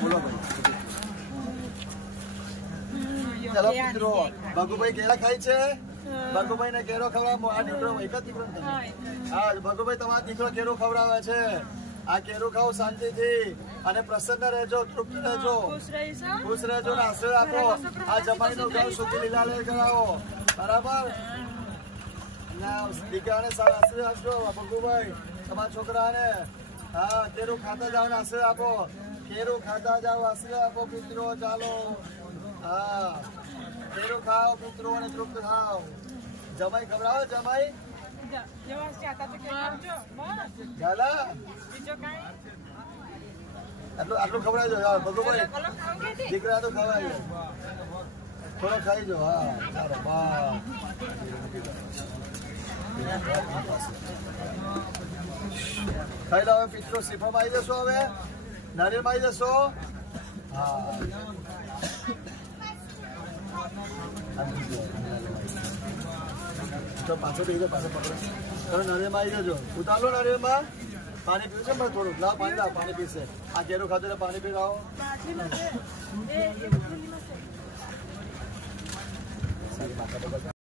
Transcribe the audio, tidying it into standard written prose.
બોલો ભાઈ. ચલો મિત્રો, ભગુભાઈ કેળા ખાય છે. ભગુભાઈ ને કેળો ખવડાવો. આ દીકરો એક જ દીકરો ને? હા, ભગુભાઈ તમારો દીકરો કેળું ખવડાવે છે. આ કેળું ખાઓ શાંતિથી અને પ્રસન્ન રહેજો, તૃપ્ત રહેજો, ખુશ રહેજો ને આશીર્વાદ આપો. આ જમાઈ નું ઘર સુધી લીલા લઈ કરાવો. બરાબર? દીકરાને આશીર્વાદ આપજો ભગુભાઈ, તમારા છોકરાને. હા, કેળું ખાતા જાઓ ને આશીર્વાદ આપો. કેળું ખાતા જાઓ, આશીર્વાદ આપો મિત્રો. ચાલો, હા, કેળું ખાઓ મિત્રો અને તૃપ્ત થાઓ. જમાઈ ખવડાવો. જમાઈ આટલું ખવડાવજો ભગુભાઈ. દીકરા તો ખવાય, થોડો ખાઈ જો. હા, સારો. ખાઈ લો હવે મિત્રો. શ્રીફળમાં આવી જશો, હવે નારિયેળમાં આવી જશો. હા, તો પાછો થઈ જાય, પાછો પકડો. તમે નરેમાં આવી જજો. ઉતારો નરેમાં. પાણી પીવું છે પણ થોડું. લાવ પાણી, લાવ પાણી પીશે. આ કેરું ખાધું એટલે પાણી પી લાવો.